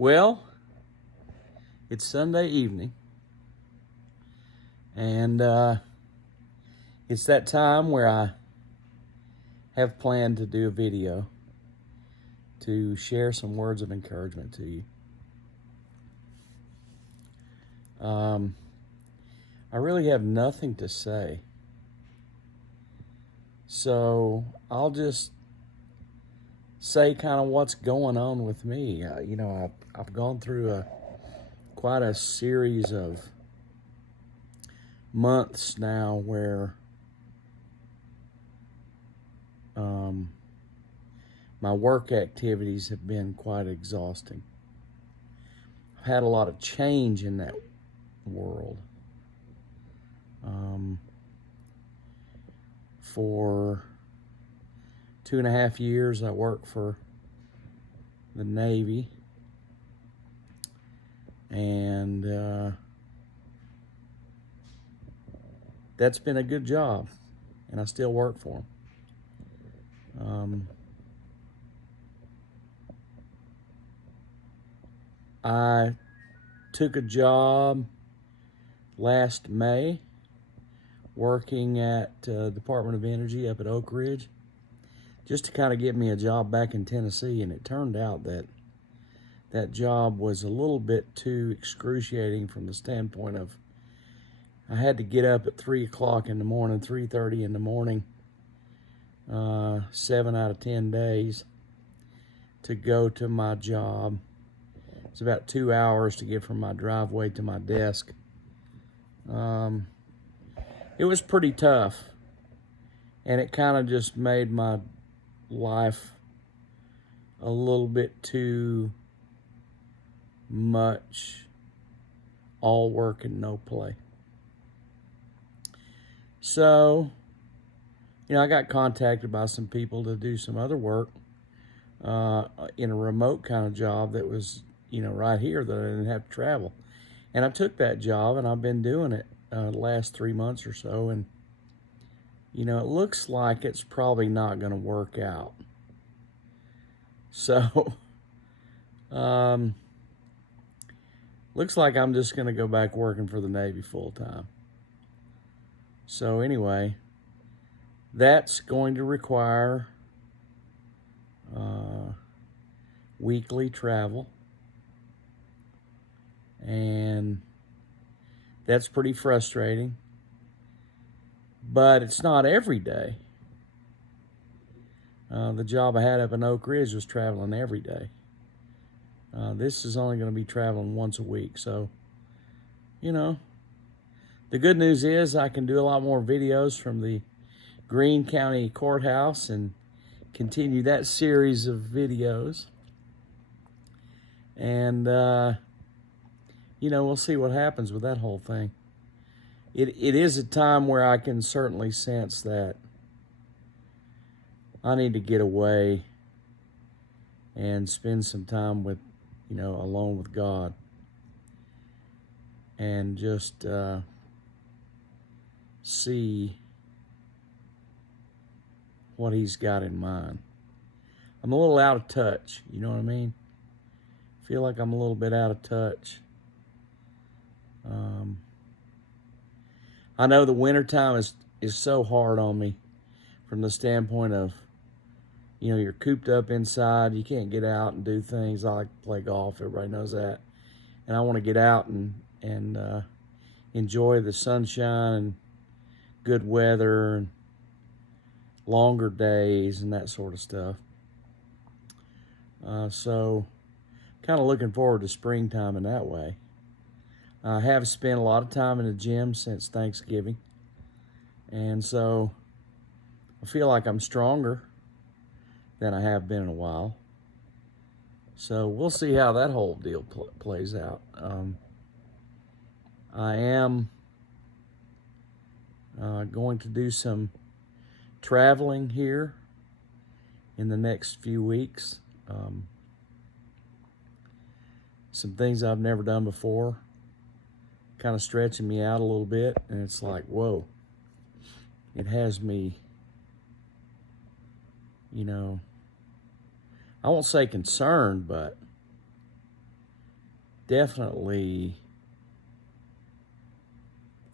Well, it's Sunday evening, and it's that time where I have planned to do a video to share some words of encouragement to you. I really have nothing to say, so I'll just say kind of what's going on with me. I've gone through quite a series of months now where my work activities have been quite exhausting. I've had a lot of change in that world. For 2.5 years, I worked for the Navy, and that's been a good job, and I still work for them. I took a job last May working at Department of Energy up at Oak Ridge, just to kind of get me a job back in Tennessee, and it turned out that that job was a little bit too excruciating from the standpoint of I had to get up at 3 o'clock in the morning, 3:30 in the morning, 7 out of 10 days to go to my job. It's about 2 hours to get from my driveway to my desk. It was pretty tough, and it kind of just made my life a little bit too much all work and no play. So, I got contacted by some people to do some other work in a remote kind of job that was, right here, that I didn't have to travel. And I took that job, and I've been doing it the last 3 months or so, and it looks like it's probably not going to work out. So, looks like I'm just going to go back working for the Navy full time. So anyway, that's going to require weekly travel, and that's pretty frustrating, but it's not every day. The job I had up in Oak Ridge was traveling every day. This is only going to be traveling once a week. So, the good news is I can do a lot more videos from the Greene County Courthouse and continue that series of videos. And, we'll see what happens with that whole thing. It is a time where I can certainly sense that I need to get away and spend some time with, alone with God, and just see what He's got in mind. I'm a little out of touch, you know what I mean? I feel like I'm a little bit out of touch. I know the wintertime is so hard on me from the standpoint of, you're cooped up inside. You can't get out and do things. I like to play golf. Everybody knows that. And I want to get out and enjoy the sunshine and good weather and longer days and that sort of stuff. So kind of looking forward to springtime in that way. I have spent a lot of time in the gym since Thanksgiving, and so I feel like I'm stronger than I have been in a while. So we'll see how that whole deal plays out. I am going to do some traveling here in the next few weeks. Some things I've never done before, kind of stretching me out a little bit, and it's like, whoa, it has me, I won't say concerned, but definitely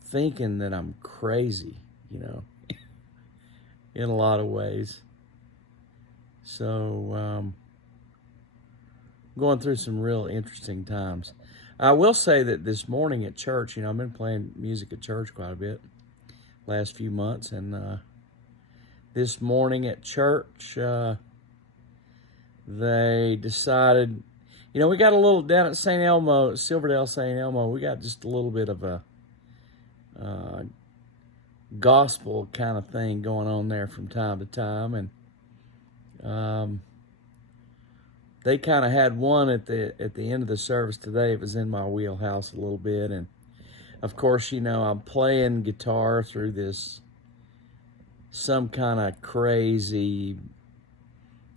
thinking that I'm crazy, you know, in a lot of ways. So, going through some real interesting times. I will say that this morning at church, you know, I've been playing music at church quite a bit last few months, and this morning at church, they decided, you know, we got a little down at St. Elmo, Silverdale St. Elmo, we got just a little bit of a gospel kind of thing going on there from time to time, and they kind of had one at the end of the service today. It was in my wheelhouse a little bit, and of course, you know, I'm playing guitar through this some kind of crazy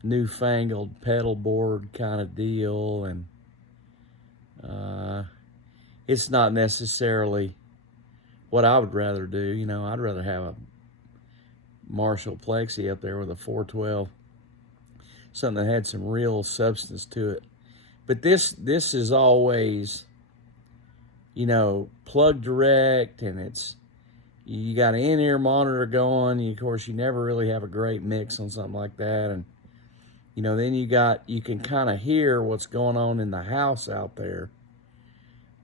newfangled pedal board kind of deal, and it's not necessarily what I would rather do. You know, I'd rather have a Marshall Plexi up there with a 412, something that had some real substance to it. But this is always, you know, plug direct, and you got an in-ear monitor going. Of course, you never really have a great mix on something like that, and you know, then you can kind of hear what's going on in the house out there,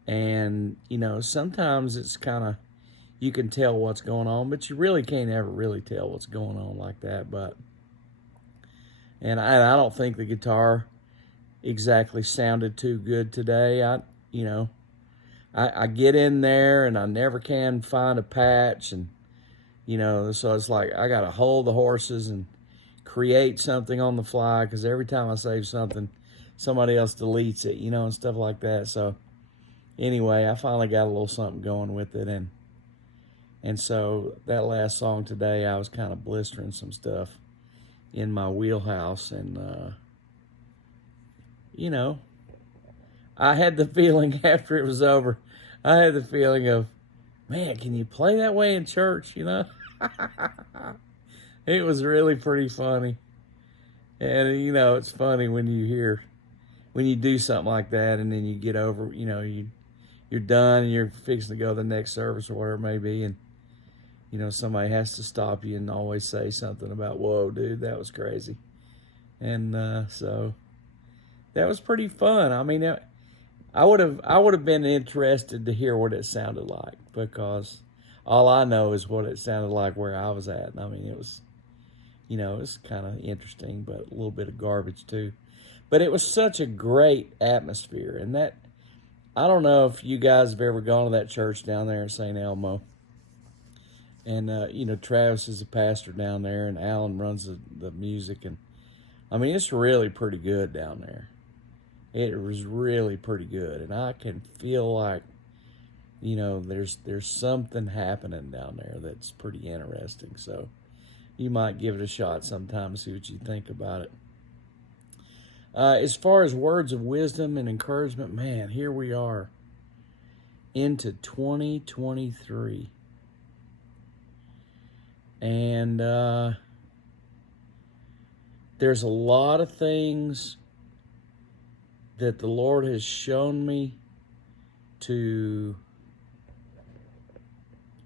and you know, sometimes it's kind of, you can tell what's going on, but you really can't ever really tell what's going on like that. And I don't think the guitar exactly sounded too good today. I get in there and I never can find a patch, and you know, so it's like I got to hold the horses and create something on the fly, because every time I save something, somebody else deletes it, you know, and stuff like that. So anyway, I finally got a little something going with it, and so that last song today, I was kind of blistering some stuff in my wheelhouse, and you know, I had the feeling after it was over, I had the feeling of, man, can you play that way in church, you know? It was really pretty funny. And, you know, it's funny when you do something like that, and then you get over, you know, you're done and you're fixing to go to the next service or whatever it may be, and, you know, somebody has to stop you and always say something about, whoa, dude, that was crazy. And so that was pretty fun. I mean, I would have been interested to hear what it sounded like, because all I know is what it sounded like where I was at. And I mean, it was, you know, it's kind of interesting, but a little bit of garbage too. But it was such a great atmosphere, and that, I don't know if you guys have ever gone to that church down there in St. Elmo. And you know, Travis is a pastor down there, and Alan runs the music, and I mean, it's really pretty good down there. It was really pretty good, and I can feel like, you know, there's something happening down there that's pretty interesting. So you might give it a shot sometime, see what you think about it. As far as words of wisdom and encouragement, man, here we are into 2023. And there's a lot of things that the Lord has shown me to,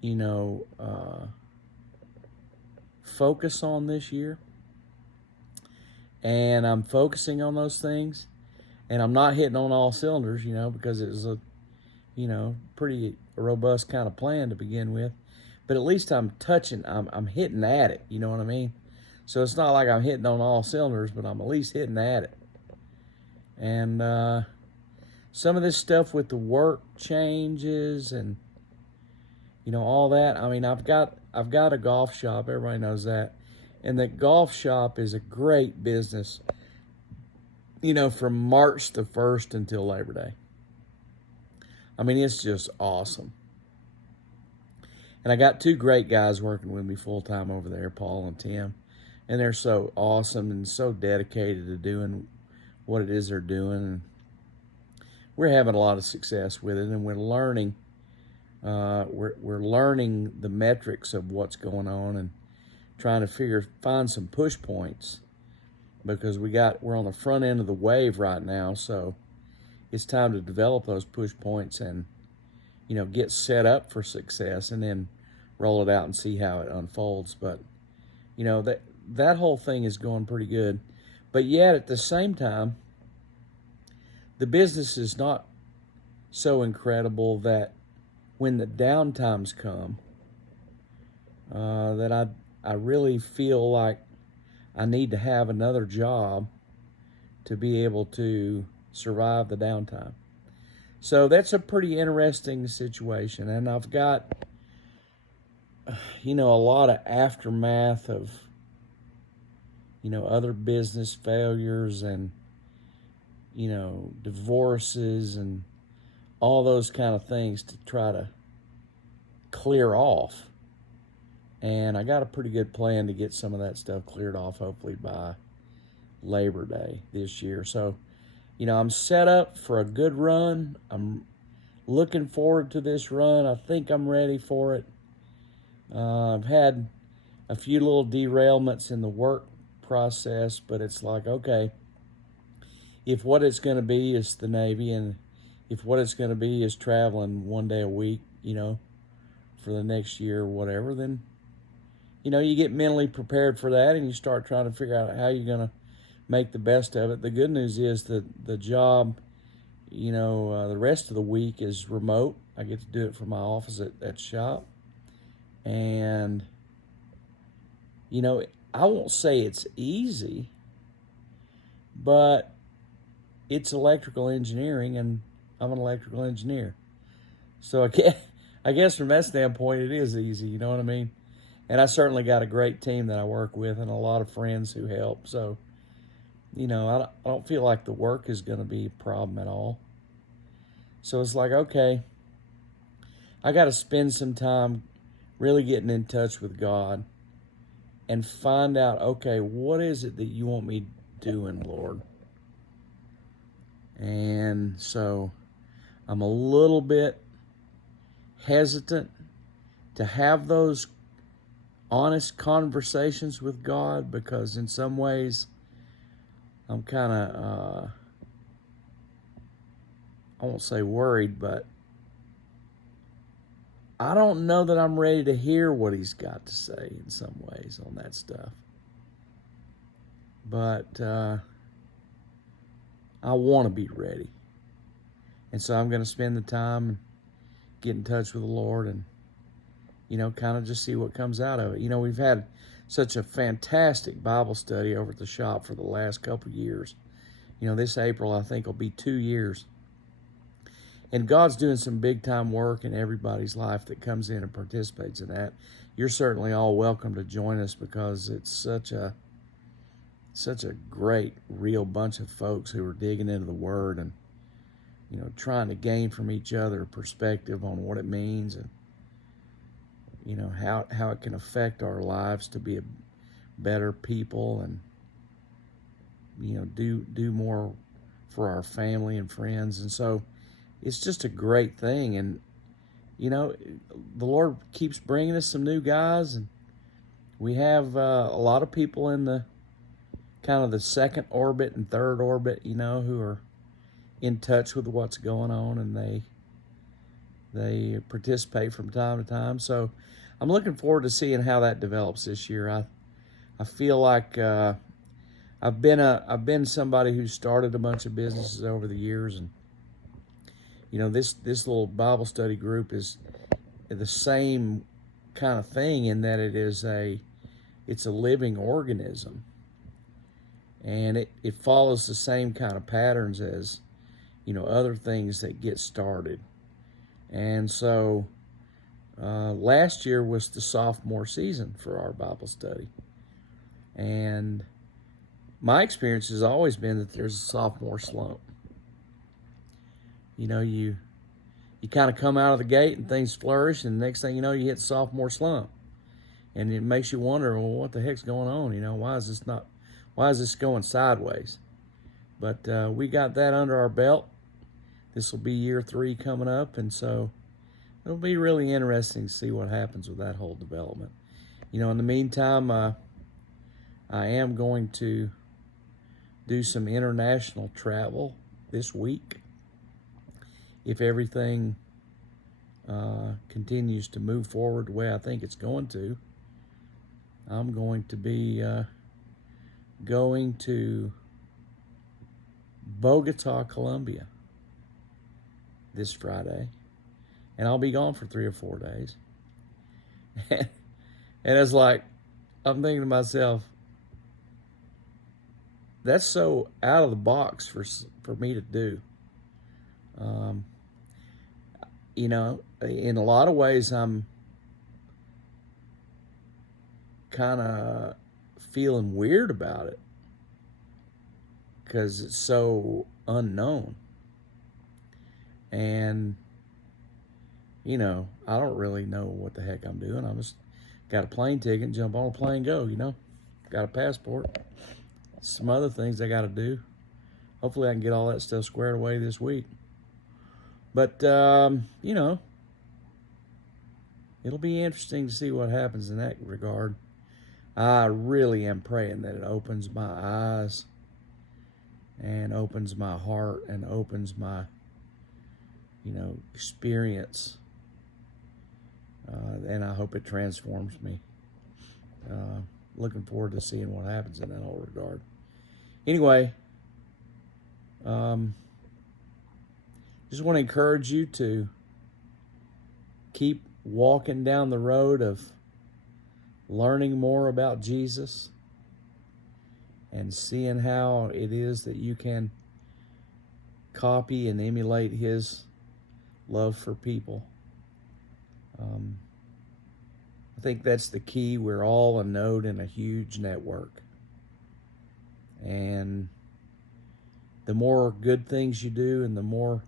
you know, focus on this year. And I'm focusing on those things, and I'm not hitting on all cylinders, you know, because it was a, you know, pretty robust kind of plan to begin with. But at least I'm hitting at it, you know what I mean? So it's not like I'm hitting on all cylinders, but I'm at least hitting at it. And some of this stuff with the work changes and, you know, all that. I mean, I've got a golf shop. Everybody knows that. And the golf shop is a great business, you know, from March the 1st until Labor Day. I mean, it's just awesome. And I got two great guys working with me full-time over there, Paul and Tim. And they're so awesome and so dedicated to doing what it is they're doing. And we're having a lot of success with it, and we're learning. We're learning the metrics of what's going on, and trying to find some push points, because we're on the front end of the wave right now. So it's time to develop those push points and, get set up for success and then roll it out and see how it unfolds. But, that whole thing is going pretty good. But yet at the same time, the business is not so incredible that when the downtimes come, that I really feel like I need to have another job to be able to survive the downtime. So that's a pretty interesting situation. And I've got, a lot of aftermath of, other business failures and, divorces and all those kind of things to try to clear off. And I got a pretty good plan to get some of that stuff cleared off, hopefully by Labor Day this year. So, I'm set up for a good run. I'm looking forward to this run. I think I'm ready for it. I've had a few little derailments in the work process, but it's like, okay, if what it's going to be is the Navy, and if what it's going to be is traveling one day a week, for the next year or whatever, then, you get mentally prepared for that and you start trying to figure out how you're going to make the best of it. The good news is that the job, the rest of the week is remote. I get to do it from my office at shop. And, I won't say it's easy, but it's electrical engineering and I'm an electrical engineer. So I guess from that standpoint, it is easy, you know what I mean? And I certainly got a great team that I work with and a lot of friends who help. So, I don't feel like the work is going to be a problem at all. So it's like, okay, I got to spend some time really getting in touch with God and find out, okay, what is it that you want me doing, Lord? And so I'm a little bit hesitant to have those honest conversations with God because in some ways I'm kind of, I won't say worried, but I don't know that I'm ready to hear what he's got to say in some ways on that stuff. But I want to be ready. And so I'm going to spend the time and get in touch with the Lord and, kind of just see what comes out of it. We've had such a fantastic Bible study over at the shop for the last couple of years. This April, I think, will be 2 years. And God's doing some big time work in everybody's life that comes in and participates in that. You're certainly all welcome to join us because it's such a great, real bunch of folks who are digging into the Word and, trying to gain from each other a perspective on what it means and, how it can affect our lives to be a better people and, do more for our family and friends. And so it's just a great thing. And, the Lord keeps bringing us some new guys, and we have a lot of people in the kind of the second orbit and third orbit, who are in touch with what's going on, and they participate from time to time. So I'm looking forward to seeing how that develops this year. I feel like I've been somebody who started a bunch of businesses over the years, and this little Bible study group is the same kind of thing in that it's a living organism, and it follows the same kind of patterns as other things that get started. And so last year was the sophomore season for our Bible study, and my experience has always been that there's a sophomore slump. You kind of come out of the gate and things flourish, and the next thing you know, you hit the sophomore slump, and it makes you wonder, well, what the heck's going on? Why is this going sideways? But we got that under our belt. This will be year 3 coming up, and so it'll be really interesting to see what happens with that whole development. In the meantime, I am going to do some international travel this week. if everything continues to move forward the way I think it's going to, I'm going to be going to Bogota, Colombia this Friday, and I'll be gone for 3 or 4 days. And it's like, I'm thinking to myself, that's so out of the box for me to do. You know, in a lot of ways, I'm kind of feeling weird about it because it's so unknown. And, you know, I don't really know what the heck I'm doing. I just got a plane ticket, jump on a plane, go, you know. Got a passport. Some other things I got to do. Hopefully I can get all that stuff squared away this week. But, you know, it'll be interesting to see what happens in that regard. I really am praying that it opens my eyes and opens my heart and opens my, you know, experience. And I hope it transforms me. Looking forward to seeing what happens in that whole regard. Anyway, just want to encourage you to keep walking down the road of learning more about Jesus and seeing how it is that you can copy and emulate his love for people. I think that's the key. We're all a node in a huge network. And the more good things you do and the more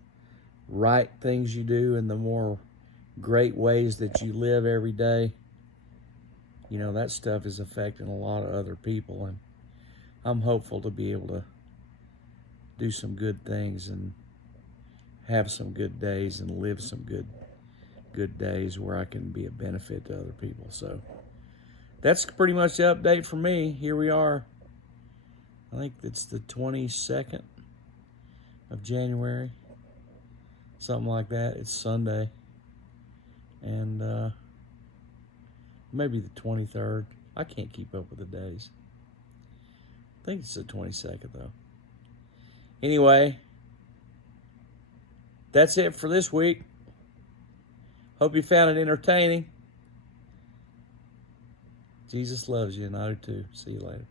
right things you do and the more great ways that you live every day, you know, that stuff is affecting a lot of other people. And I'm hopeful to be able to do some good things and have some good days and live some good days where I can be a benefit to other people. So that's pretty much the update for me. Here we are. I think it's the 22nd of January, something like that. It's Sunday, and maybe the 23rd. I can't keep up with the days. I think it's the 22nd, though. Anyway, that's it for this week. Hope you found it entertaining. Jesus loves you, and I do too. See you later.